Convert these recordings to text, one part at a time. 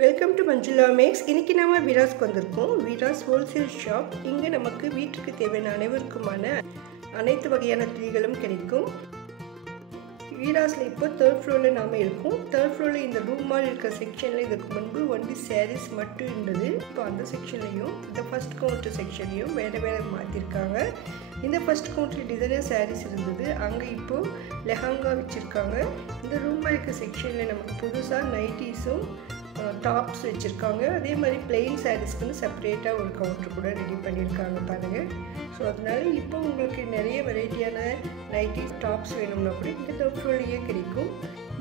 Welcome to Manjula maths. இன்றைக்கி நம்ம வீராஸ்க்கு வந்திருக்கோம். Veeras wholesale shop. இங்கே நமக்கு வீட்டுக்கு தேவையான அனைவருக்குமான அனைத்து வகையான துணிகளும் கிடைக்கும். வீராஸில் இப்போ தேர்ட் ஃப்ளோரில் நாம் இருக்கோம். தேர்ட் ஃப்ளோரில் இந்த ரூம் மாதிரி இருக்கிற செக்ஷனில் இதுக்கு முன்பு ஒன்லி சாரீஸ் மட்டும் இருந்தது. இப்போ அந்த செக்ஷன்லையும் இந்த ஃபஸ்ட் கவுண்டர் செக்ஷன்லையும் வேறு வேறு மாற்றிருக்காங்க. இந்த ஃபஸ்ட் கவுண்டர் டிசைனர் சாரீஸ் இருந்தது, அங்கே இப்போது லெஹங்கா வச்சுருக்காங்க. இந்த ரூம் மாதிரி இருக்கிற செக்ஷனில் நமக்கு புதுசாக நைட்டிஸும் டாப்ஸ் வச்சுருக்காங்க. அதே மாதிரி பிளெயின் சாரீஸ்க்குன்னு செப்பரேட்டாக ஒரு கவுண்டர் கூட ரெடி பண்ணியிருக்காங்க பாருங்கள். ஸோ அதனால இப்போ உங்களுக்கு நிறைய வெரைட்டியான நைட்டிஸ் டாப்ஸ் வேணும்னா கூட இந்த தேர்ட் ஃப்ளோர்லேயே கிடைக்கும்.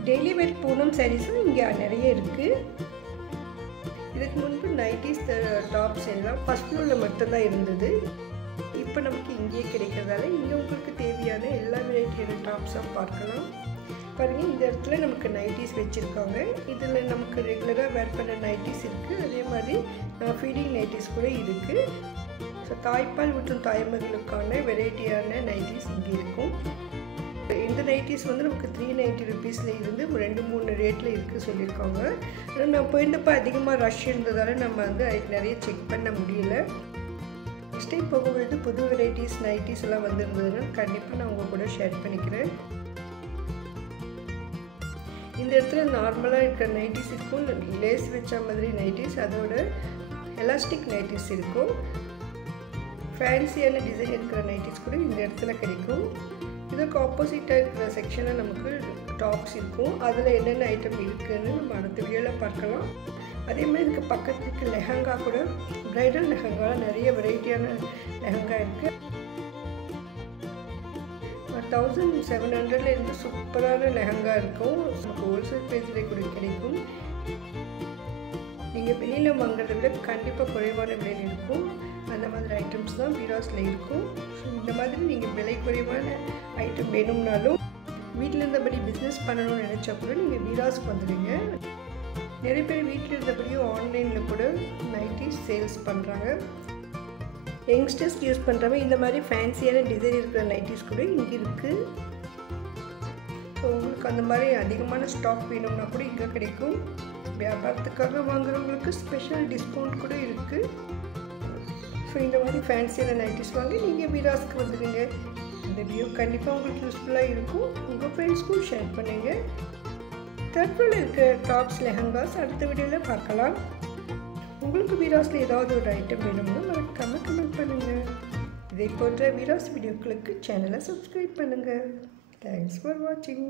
டெய்லி வேர் பூனம் சாரீஸும் இங்கே நிறைய இருக்குது. இதுக்கு முன்பு நைட்டிஸ் டாப்ஸ் எல்லாம் ஃபஸ்ட் ஃப்ளோரில் மட்டும்தான் இருந்தது. இப்போ நமக்கு இங்கேயே கிடைக்கிறதால இங்கே உங்களுக்கு தேவையான எல்லா வெரைட்டியான டாப்ஸாக பார்க்கலாம். பாருங்கள், இந்த இடத்துல நமக்கு நைட்டிஸ் வச்சுருக்காங்க. இதில் நமக்கு ரெகுலராக வேர் பண்ண நைட்டிஸ் இருக்குது. அதே மாதிரி ஃபீடிங் நைட்டிஸ் கூட இருக்குது. ஸோ தாய்ப்பால் மற்றும் தாய்மகளுக்கான வெரைட்டியான நைட்டிஸ் இங்கே இருக்கும். இந்த நைட்டிஸ் வந்து நமக்கு 390 ருபீஸில் இருந்து 2-3 ரேட்டில் இருக்குது சொல்லியிருக்காங்க. ஆனால் நான் போயிருந்தப்போ அதிகமாக ரஷ் இருந்ததால் நம்ம வந்து நிறைய செக் பண்ண முடியல. நெக்ஸ்ட் டைம் போகும்பொழுது புது வெரைட்டிஸ் நைட்டிஸ் எல்லாம் வந்துருந்ததுன்னா கண்டிப்பாக நான் உங்கள் கூட ஷேர் பண்ணிக்கிறேன். இந்த இடத்துல நார்மலாக இருக்கிற நைட்டிஸ் இருக்கும், லேஸ் வச்ச மாதிரி நைட்டிஸ், அதோட எலாஸ்டிக் நைட்டிஸ் இருக்கும். ஃபேன்சியான டிசைன் இருக்கிற நைட்டிஸ் கூட இந்த இடத்துல கிடைக்கும். இதுக்கு ஆப்போசிட்டாக இருக்கிற செக்ஷனில் நமக்கு டாப்ஸ் இருக்கும். அதில் என்னென்ன ஐட்டம் இருக்குதுன்னு நம்ம அடுத்த வீடியோவில் பார்க்கலாம். அதே மாதிரி இதுக்கு பக்கத்துக்கு லெஹங்கா கூட, ப்ரைடல் லெஹங்காவில் நிறைய வெரைட்டியான லெஹங்கா இருக்குது. 1700 சூப்பரான லெஹங்கா இருக்கும். ஹோல்சேல் ப்ரைஸில் கூட கிடைக்கும். நீங்கள் வெளியில் வாங்குறதை விட கண்டிப்பாக குறைவான விலையில் இருக்கும். அந்த மாதிரி ஐட்டம்ஸ் தான் வீராஸில் இருக்கும். ஸோ இந்த மாதிரி நீங்கள் விலை குறைவான ஐட்டம் வேணும்னாலும் வீட்டில் இருந்தபடி பிஸ்னஸ் பண்ணணும்னு நினச்சா கூட நீங்கள் வீராஸ்க்கு வந்துடுங்க. நிறைய பேர் வீட்டில் இருந்தபடியும் ஆன்லைனில் கூட நைட்டிஸ் சேல்ஸ் பண்ணுறாங்க. யங்ஸ்டர்ஸ் யூஸ் பண்ணுறவங்க இந்த மாதிரி ஃபேன்சியான டிசைன் இருக்கிற நைட்டிஸ் கூட இங்கே இருக்குது. ஸோ உங்களுக்கு அந்த மாதிரி அதிகமான ஸ்டாக் வேணும்னா கூட இங்கே கிடைக்கும். வியாபாரத்துக்காக வாங்குறவங்களுக்கு ஸ்பெஷல் டிஸ்கவுண்ட் கூட இருக்குது. ஸோ இந்த மாதிரி ஃபேன்சியான நைட்டிஸ் வாங்கி நீங்கள் வீராஸ்க்கு வந்துடுங்க. இந்த வீடியோ கண்டிப்பாக உங்களுக்கு யூஸ்ஃபுல்லாக இருக்கும். உங்கள் ஃப்ரெண்ட்ஸ்க்கும் ஷேர் பண்ணுங்கள். தேர்ட் ஃப்ளோரில் இருக்கிற டாப்ஸ் லெஹங்காஸ் அடுத்த வீடியோவில் பார்க்கலாம். உங்களுக்கு வீராஸில் ஏதாவது ஒரு ஐட்டம் வேணும்னா மறக்காம கமெண்ட் பண்ணுங்கள். இதை போன்ற வீராஸ் வீடியோக்களுக்கு சேனலை சப்ஸ்கிரைப் பண்ணுங்கள். தேங்க்ஸ் ஃபார் வாட்சிங்.